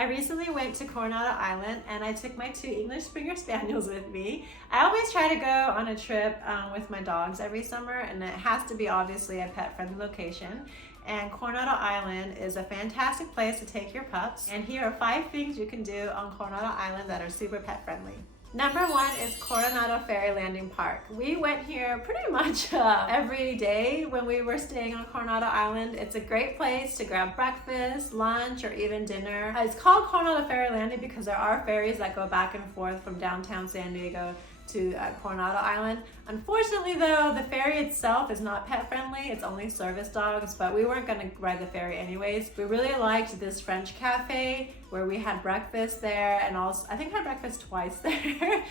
I recently went to Coronado Island and I took my 2 English Springer Spaniels with me. I always try to go on a trip with my dogs every summer, and it has to be obviously a pet-friendly location. And Coronado Island is a fantastic place to take your pups. And here are 5 things you can do on Coronado Island that are super pet-friendly. Number 1 is Coronado Ferry Landing Park. We went here pretty much every day when we were staying on Coronado Island. It's a great place to grab breakfast, lunch, or even dinner. It's called Coronado Ferry Landing because there are ferries that go back and forth from downtown San Diego to Coronado Island. Unfortunately though, the ferry itself is not pet friendly, it's only service dogs, but we weren't gonna ride the ferry anyways. We really liked this French cafe where we had breakfast there, and also, I think I had breakfast twice there.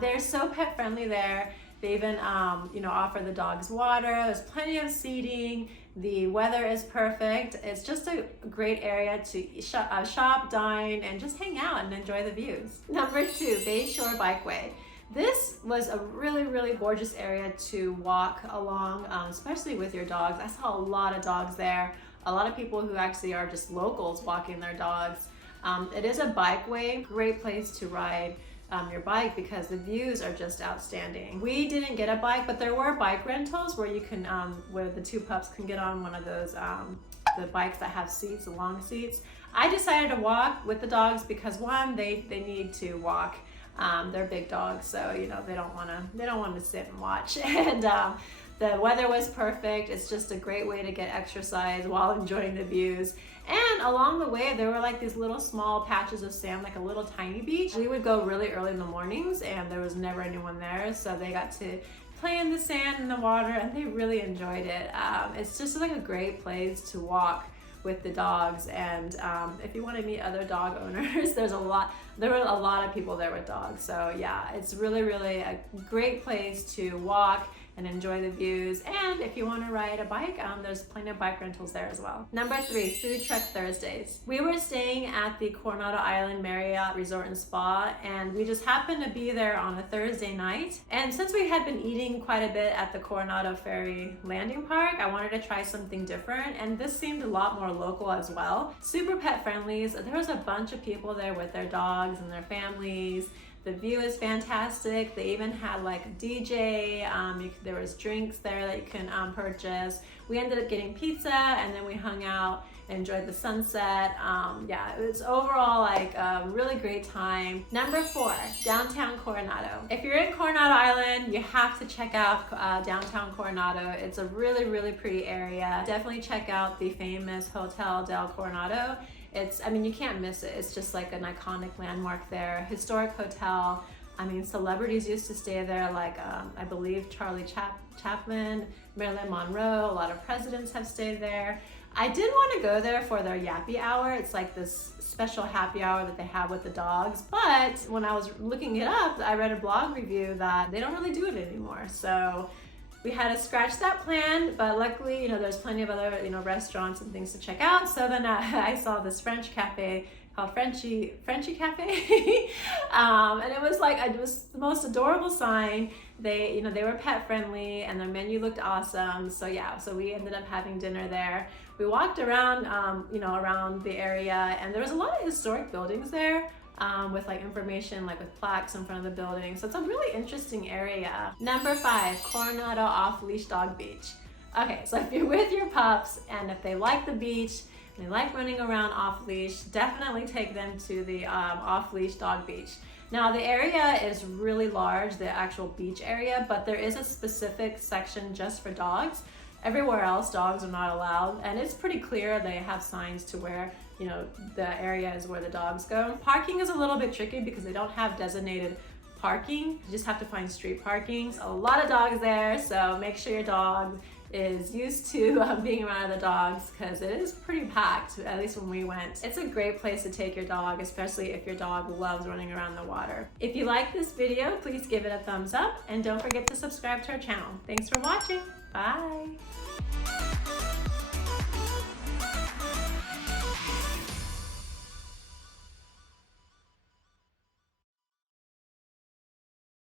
They're so pet friendly there. They even offer the dogs water. There's plenty of seating. The weather is perfect. It's just a great area to shop, dine, and just hang out and enjoy the views. Number 2, Bayshore Bikeway. This was a really, really gorgeous area to walk along, especially with your dogs. I saw a lot of dogs there. A lot of people who actually are just locals walking their dogs. It is a bikeway, great place to ride your bike because the views are just outstanding. We didn't get a bike, but there were bike rentals where you can, where the 2 pups can get on one of those, the bikes that have seats, the long seats. I decided to walk with the dogs because 1, they need to walk. They're big dogs, so they don't want to sit and watch. And the weather was perfect. It's just a great way to get exercise while enjoying the views. And along the way, there were like these little small patches of sand, like a little tiny beach. We would go really early in the mornings, and there was never anyone there, so they got to play in the sand and the water, and they really enjoyed it. It's just like a great place to walk with the dogs, and if you want to meet other dog owners, there were a lot of people there with dogs. So yeah, it's really, really a great place to walk and enjoy the views. And if you want to ride a bike, there's plenty of bike rentals there as well. Number 3, Food Truck Thursdays. We were staying at the Coronado Island Marriott Resort and Spa, and we just happened to be there on a Thursday night. And since we had been eating quite a bit at the Coronado Ferry Landing Park, I wanted to try something different, and this seemed a lot more local as well. Super pet friendly. There was a bunch of people there with their dogs and their families. The view is fantastic. They even had like a DJ. There was drinks there that you can purchase. We ended up getting pizza, and then we hung out and enjoyed the sunset. Yeah, it was overall like a really great time. Number 4, downtown Coronado. If you're in Coronado Island, you have to check out downtown Coronado. It's a really, really pretty area. Definitely check out the famous Hotel del Coronado. You can't miss it. It's just like an iconic landmark there. Historic hotel. Celebrities used to stay there, like I believe Charlie Chaplin, Marilyn Monroe, a lot of presidents have stayed there. I did want to go there for their yappy hour. It's like this special happy hour that they have with the dogs. But when I was looking it up, I read a blog review that they don't really do it anymore. So we had to scratch that plan, but luckily, there's plenty of other, restaurants and things to check out. So then I saw this French cafe called Frenchy Cafe, and it was the most adorable sign. They were pet friendly, and their menu looked awesome. So yeah, so we ended up having dinner there. We walked around, around the area, and there was a lot of historic buildings there. With like information, like with plaques in front of the building. So it's a really interesting area. Number 5, Coronado Off-Leash Dog Beach. Okay, so if you're with your pups and if they like the beach and they like running around off-leash, definitely take them to the off-leash dog beach. Now the area is really large, the actual beach area, but there is a specific section just for dogs. Everywhere else, dogs are not allowed, and it's pretty clear. They have signs to where the area is where the dogs go. Parking is a little bit tricky because they don't have designated parking. You just have to find street parking. A lot of dogs there, so make sure your dog is used to being around other dogs because it is pretty packed, at least when we went. It's a great place to take your dog, especially if your dog loves running around the water. If you like this video, please give it a thumbs up, and don't forget to subscribe to our channel. Thanks for watching. Bye.